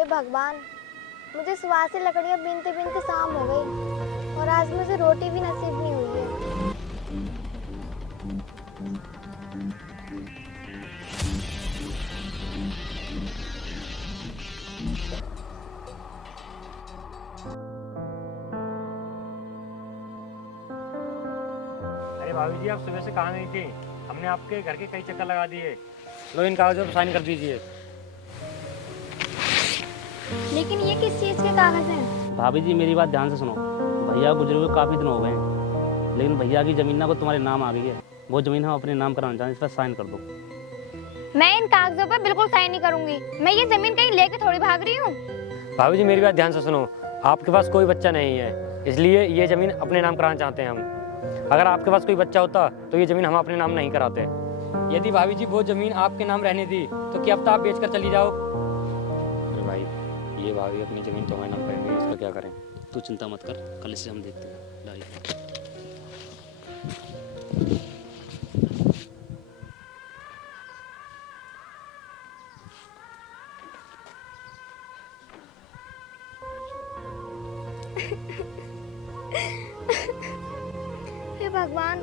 हे भगवान, मुझे सुबह से लकड़ियाँ बीनते बीनते शाम हो गई और आज मुझे रोटी भी नसीब नहीं हुई है। अरे भाभी जी, आप सुबह से कहाँ नहीं थी? हमने आपके घर के कई चक्कर लगा दिए। लो, इन कागजों पर साइन कर दीजिए। लेकिन ये किस चीज़ के कागज हैं? भाभी जी मेरी बात ध्यान से सुनो। भैया गुजरे हुए काफ़ी दिन हो गए हैं, लेकिन भैया की ज़मीन ना को तुम्हारे नाम आ गई है। वो ज़मीन हम अपने नाम कराना चाहते हैं, इस पर साइन कर दो। मैं इन कागजों पर बिल्कुल साइन नहीं करूंगी। मैं ये जमीन कहीं लेके थोड़ी भाग रही हूँ। भाभी जी मेरी बात ध्यान से सुनो। आपके पास कोई बच्चा नहीं है, इसलिए ये ज़मीन अपने नाम कराना चाहते हैं हम। अगर आपके पास कोई बच्चा होता तो ये ज़मीन हम अपने नाम नहीं कराते। यदि भाभी जी वो ज़मीन आपके नाम रहने दी तो क्या अब तो आप बेच कर चली जाओ। अरे भाई, ये भाभी अपनी ज़मीन तो हमारे नाम करेंगे, इसका क्या करें? तू चिंता मत कर, कल से हम देखते हैं। लाइए। हे भगवान,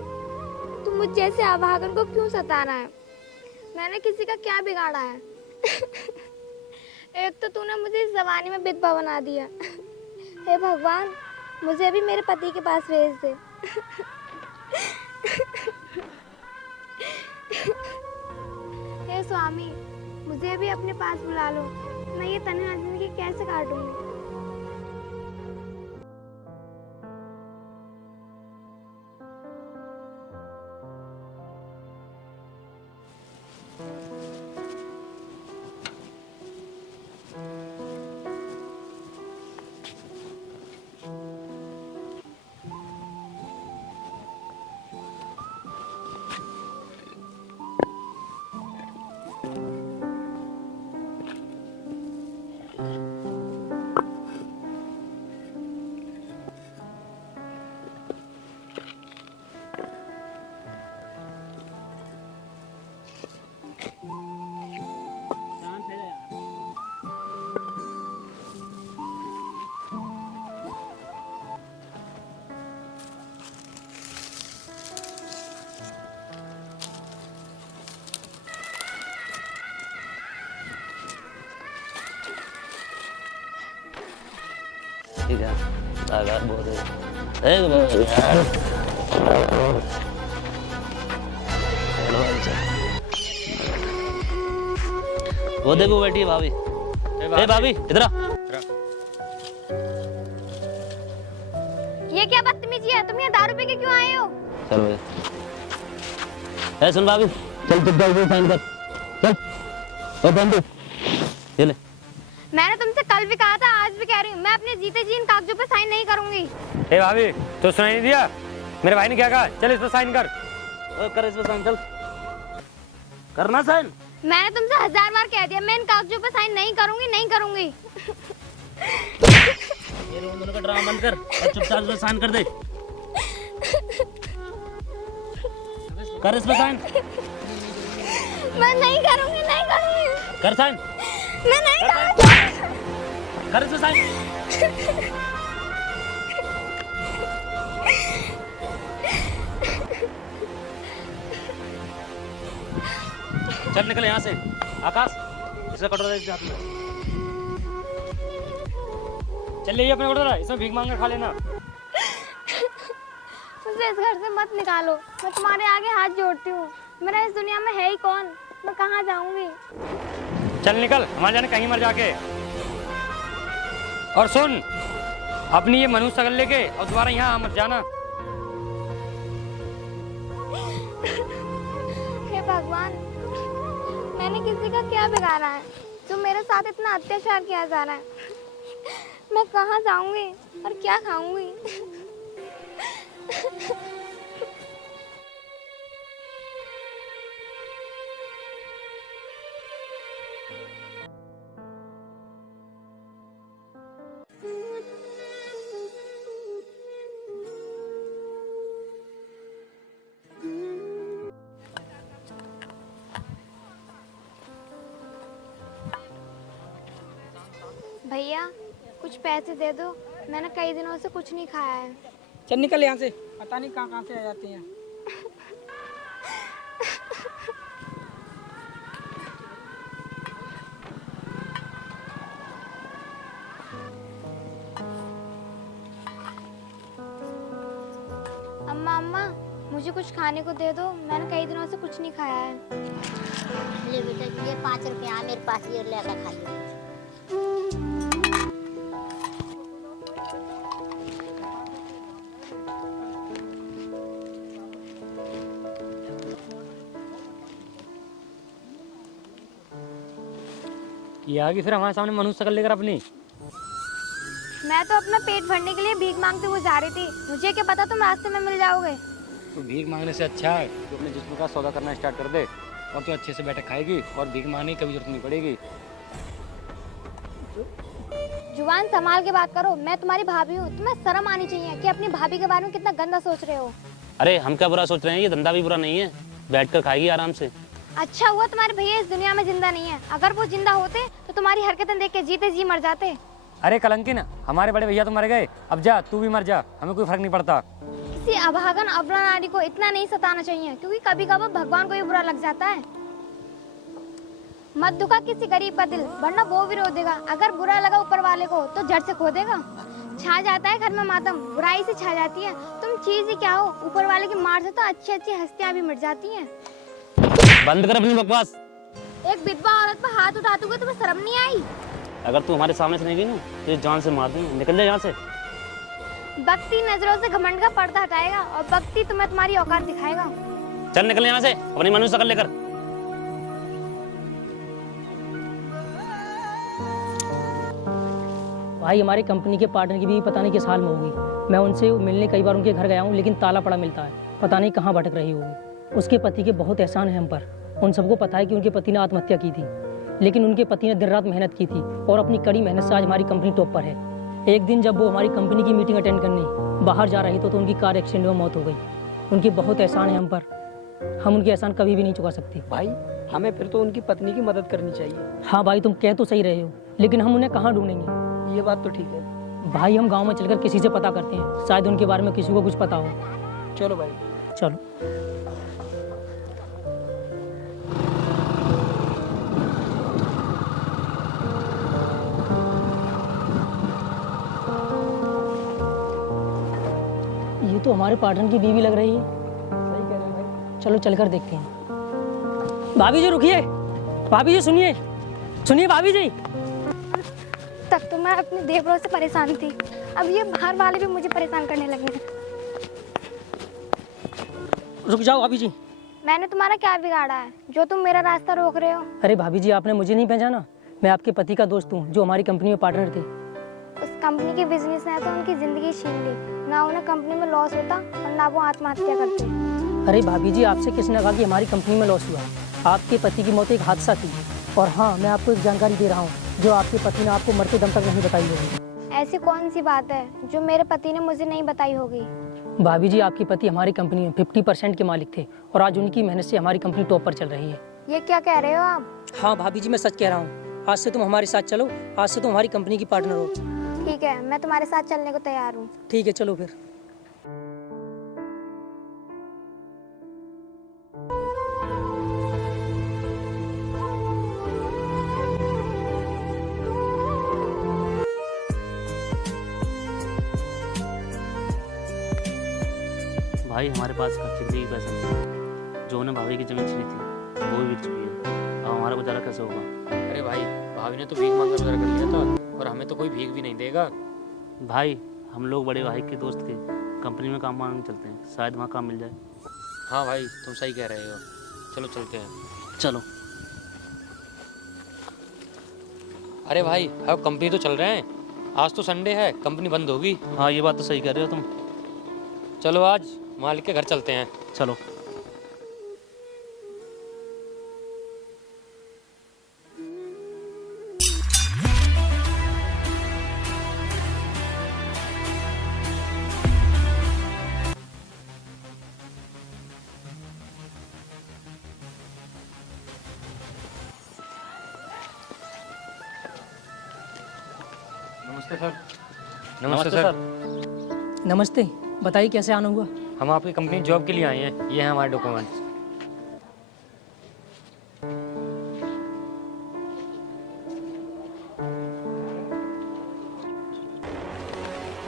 तुम मुझ जैसे अभागन को क्यों सता रहा है? मैंने किसी का क्या बिगाड़ा है? एक तो तूने मुझे इस जमाने में विधवा बना दिया। हे भगवान, मुझे भी मेरे पति के पास भेज दे। हे स्वामी, मुझे भी अपने पास बुला लो। मैं ये तन्हा जिंदगी कैसे काटूंगी? ठीक है, ताकत बहुत है। एक बार यार। वो देखो बैठी है भाभी। ए भाभी, इधर आ। ये क्या बदतमीजी है? तुम यहाँ दारू पी के क्यों आए हो? चल भाई। ए सुन भाभी, चल चुपचाप से साइन कर। चल। ओ बंदू, ये ले। मैंने तुमसे कल भी कहा था, आज भी कह रही हूँ, मैं अपने जीते जी इन कागजों पर साइन नहीं करूंगी। ए भाभी, तो सुनाई नहीं दिया? मेरे भाई ने क्या कहा? चल इस पर साइन कर। कर इस पर साइन, चल करना साइन। मैंने तुमसे 1000 बार कह दिया, मैं इन कागजों पर साइन नहीं करूंगी, नहीं करूंगी। ये लोग दोनों का ड्रामा बंद कर और चुपचाप से साइन कर दे। कर इस पर साइन। मैं नहीं करूंगी, नहीं करूंगी। कर साइन। मैं नहीं करूंगी। कर इस पर साइन। चल निकल यहाँ से। आकाश, इसका कटोरा दे हाथ में। चल ले अपने कटोरा, इसमें भीख मांग कर खा लेना। मुझे इस घर से मत निकालो, मैं तुम्हारे आगे हाथ जोड़ती हूँ। मेरा इस दुनिया में है ही कौन? मैं कहाँ जाऊंगी? चल निकल, हमारे जाने कहीं मर जाके। और सुन, अपनी ये मनुष्य शकल लेके और दोबारा यहाँ मत जाना। हे भगवान, मैंने किसी का क्या बिगाड़ा है जो मेरे साथ इतना अत्याचार किया जा रहा है? मैं कहाँ जाऊंगी और क्या खाऊंगी? भैया कुछ पैसे दे दो, मैंने कई दिनों से कुछ नहीं खाया है। चल निकल यहाँ से, पता नहीं कहाँ कहाँ से आ जाते हैं। अम्मा अम्मा मुझे कुछ खाने को दे दो, मैंने कई दिनों से कुछ नहीं खाया है। ले बेटा, ये 5 रुपया मेरे पास, ये लेकर खा लो। ये आ गई फिर हमारे सामने मनुष्य शक्ल लेकर अपनी। मैं तो अपना पेट भरने के लिए भीख मांगते हुए जा रही थी, मुझे क्या पता तुम रास्ते में मिल जाओगे। तो भीख मांगने से अच्छा है तो अपने जिस्म का सौदा करना स्टार्ट कर दे, और तो अच्छे से बैठक खाएगी और भीख मांगने की कभी जरूरत नहीं पड़ेगी। जुबान संभाल के बात करो, मैं तुम्हारी भाभी हूँ, तुम्हें शर्म आनी चाहिए कि अपनी भाभी के बारे में कितना गंदा सोच रहे हो। अरे हम क्या बुरा सोच रहे हैं, ये धंधा भी बुरा नहीं है, बैठ कर खाएगी आराम से। अच्छा हुआ तुम्हारे भैया इस दुनिया में जिंदा नहीं है, अगर वो जिंदा होते तो तुम्हारी हरकतें देख के जीते जी मर जाते। अरे कलंकिन, हमारे बड़े भैया तो मर गए, अब जा तू भी मर जा, हमें कोई फर्क नहीं पड़ता। किसी अभागन अबला नारी को इतना नहीं सताना चाहिए, क्योंकि कभी कभी भगवान को भी बुरा लग जाता है। मत दुखा किसी गरीब का दिल, वरना वो भी रो देगा। अगर बुरा लगा ऊपर वाले को तो जड़ से खो देगा। छा जाता है घर में मातम, बुराई से छा जाती है। तुम चीज ही क्या हो, ऊपर वाले की मार से तो अच्छी अच्छी हस्तियां भी मिट जाती हैं। बंद कर अपनी बकवास। एक विधवा औरत पर हाथ उठाते हुए तुम्हें शर्म नहीं आई? अगर तू हमारे सामने से नहीं गई ना तो ये जान से मार दूंगी, निकल जा यहाँ से। भक्ति नजरों से घमंड का पर्दा हटाएगा और भक्ति तुम्हें तुम्हारी औकात दिखाएगा। चल निकल यहाँ से अपनी मनुष्य शक्ल लेकर। भाई हमारी कंपनी के पार्टनर की भी पता नहीं किस हाल में होगी। मैं उनसे मिलने कई बार उनके घर गया हूँ, लेकिन ताला पड़ा मिलता है, पता नहीं कहाँ भटक रही होगी। उसके पति के बहुत एहसान है हम पर। उन सबको पता है कि उनके पति ने आत्महत्या की थी, लेकिन उनके पति ने दिन रात मेहनत की थी और अपनी कड़ी मेहनत से आज हमारी कंपनी टॉप पर है। एक दिन जब वो हमारी कंपनी की मीटिंग अटेंड करने बाहर जा रही तो उनकी कार एक्सीडेंट में मौत हो गई। उनकी बहुत एहसान है हम पर, हम उनके एहसान कभी भी नहीं चुका सकते। भाई हमें फिर तो उनकी पत्नी की मदद करनी चाहिए। हाँ भाई तुम कह तो सही रहे हो, लेकिन हम उन्हें कहाँ ढूंढेंगे? ये बात तो ठीक है। भाई हम गांव में चलकर किसी से पता करते हैं, शायद उनके बारे में किसी को कुछ पता हो। चलो भाई। चलो। ये तो हमारे पार्टनर की बीवी लग रही है। सही कह रहे हैं भाई। चलो चलकर देखते हैं। भाभी जी रुकिए, भाभी जी सुनिए, सुनिए भाभी जी। तक तो मैं अपने देवरों से परेशान थी, अब ये बाहर वाले भी मुझे परेशान करने लगे हैं। रुक जाओ भाभी जी। मैंने तुम्हारा क्या बिगाड़ा है जो तुम मेरा रास्ता रोक रहे हो? अरे भाभी जी आपने मुझे नहीं पहचाना, मैं आपके पति का दोस्त हूँ जो हमारी कंपनी में पार्टनर थे। उस कंपनी के बिजनेस ने तो उनकी जिंदगी छीन ली, ना उन्हें कंपनी में लॉस होता और ना वो आत्महत्या करते। अरे भाभी जी आपसे किसने कहा कि हमारी कंपनी में लॉस हुआ? आपके पति की मौत एक हादसा थी। और हाँ मैं आपको एक जानकारी दे रहा हूँ जो आपके पति ने आपको मरते दम तक नहीं बताई होगी। ऐसी कौन सी बात है जो मेरे पति ने मुझे नहीं बताई होगी? भाभी जी आपके पति हमारी कंपनी में 50% के मालिक थे और आज उनकी मेहनत से हमारी कंपनी टॉप पर चल रही है। ये क्या कह रहे हो आप? हाँ भाभी जी मैं सच कह रहा हूँ, आज से तुम हमारे साथ चलो, आज से तुम हमारी कंपनी की पार्टनर हो। ठीक है, मैं तुम्हारे साथ चलने को तैयार हूँ। ठीक है चलो फिर। भाई हमारे पास खर्चे के लिए पैसा नहीं है, जो उन्हें भाभी की जमीन छीनी थी वो भी बिक चुकी है, अब हमारा गुजारा कैसे होगा? अरे भाई भाभी ने तो भीख मांगकर गुजारा कर लिया था, और हमें तो कोई भीख भी नहीं देगा। भाई हम लोग बड़े भाई के दोस्त के कंपनी में काम मांगने चलते हैं, शायद वहाँ काम मिल जाए। हाँ भाई तुम सही कह रहे हो, चलो चलते हैं। चलो। अरे भाई अब कंपनी तो चल रहे हैं, आज तो संडे है, कंपनी बंद होगी। हाँ ये बात तो सही कह रहे हो तुम। चलो आज मालिक के घर चलते हैं। चलो। नमस्ते सर। नमस्ते सर। नमस्ते, बताइए कैसे आना हुआ? हम आपकी कंपनी जॉब के लिए आए हैं, ये हैं हमारे डॉक्यूमेंट्स।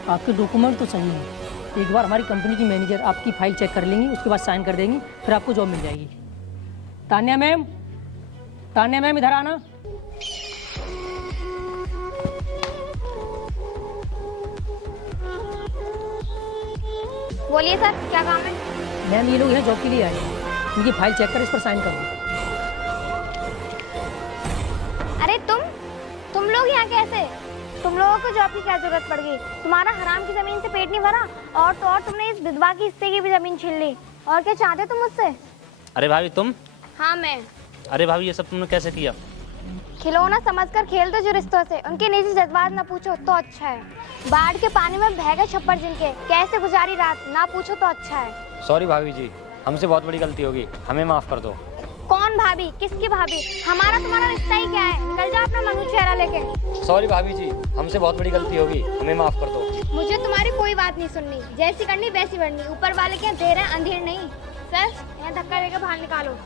आपके डॉक्यूमेंट तो सही हैं। एक बार हमारी कंपनी की मैनेजर आपकी फाइल चेक कर लेंगी, उसके बाद साइन कर देंगी, फिर आपको जॉब मिल जाएगी। तान्या मैम, तान्या मैम इधर आना। बोलिए सर, क्या काम है? मैम ये लोग यहाँ जॉब के लिए आए हैं, इनकी फाइल चेक कर इस पर साइन कर दो। अरे तुम लोग यहाँ कैसे? तुम लोगों को जॉब की क्या जरूरत पड़ गई? तुम्हारा हराम की जमीन से पेट नहीं भरा, और तो और तुमने इस विधवा की हिस्से की भी जमीन छीन ली। और क्या चाहते तुम मुझसे? अरे भाभी तुम? हाँ मैं। अरे भाभी ये सब तुमने कैसे किया? खिलौना समझकर खेल दो जो रिश्तों से, उनके निजी जज्बात ना पूछो तो अच्छा है। बाढ़ के पानी में बह गए छप्पर जिनके, कैसे गुजारी रात ना पूछो तो अच्छा है। सॉरी भाभी जी, हमसे बहुत बड़ी गलती होगी, हमें माफ़ कर दो। कौन भाभी? किसकी भाभी? हमारा तुम्हारा रिश्ता ही क्या है? निकल जाओ अपना मनु चेहरा लेके। सॉरी भाभी जी, हमसे बहुत बड़ी गलती होगी, हमें माफ़ कर दो। मुझे तुम्हारी कोई बात नहीं सुननी, जैसी करनी वैसी बढ़नी। ऊपर वाले क्या दे रहे हैं, अंधेर नहीं। सर यहाँ धक्का देकर बाहर निकालो।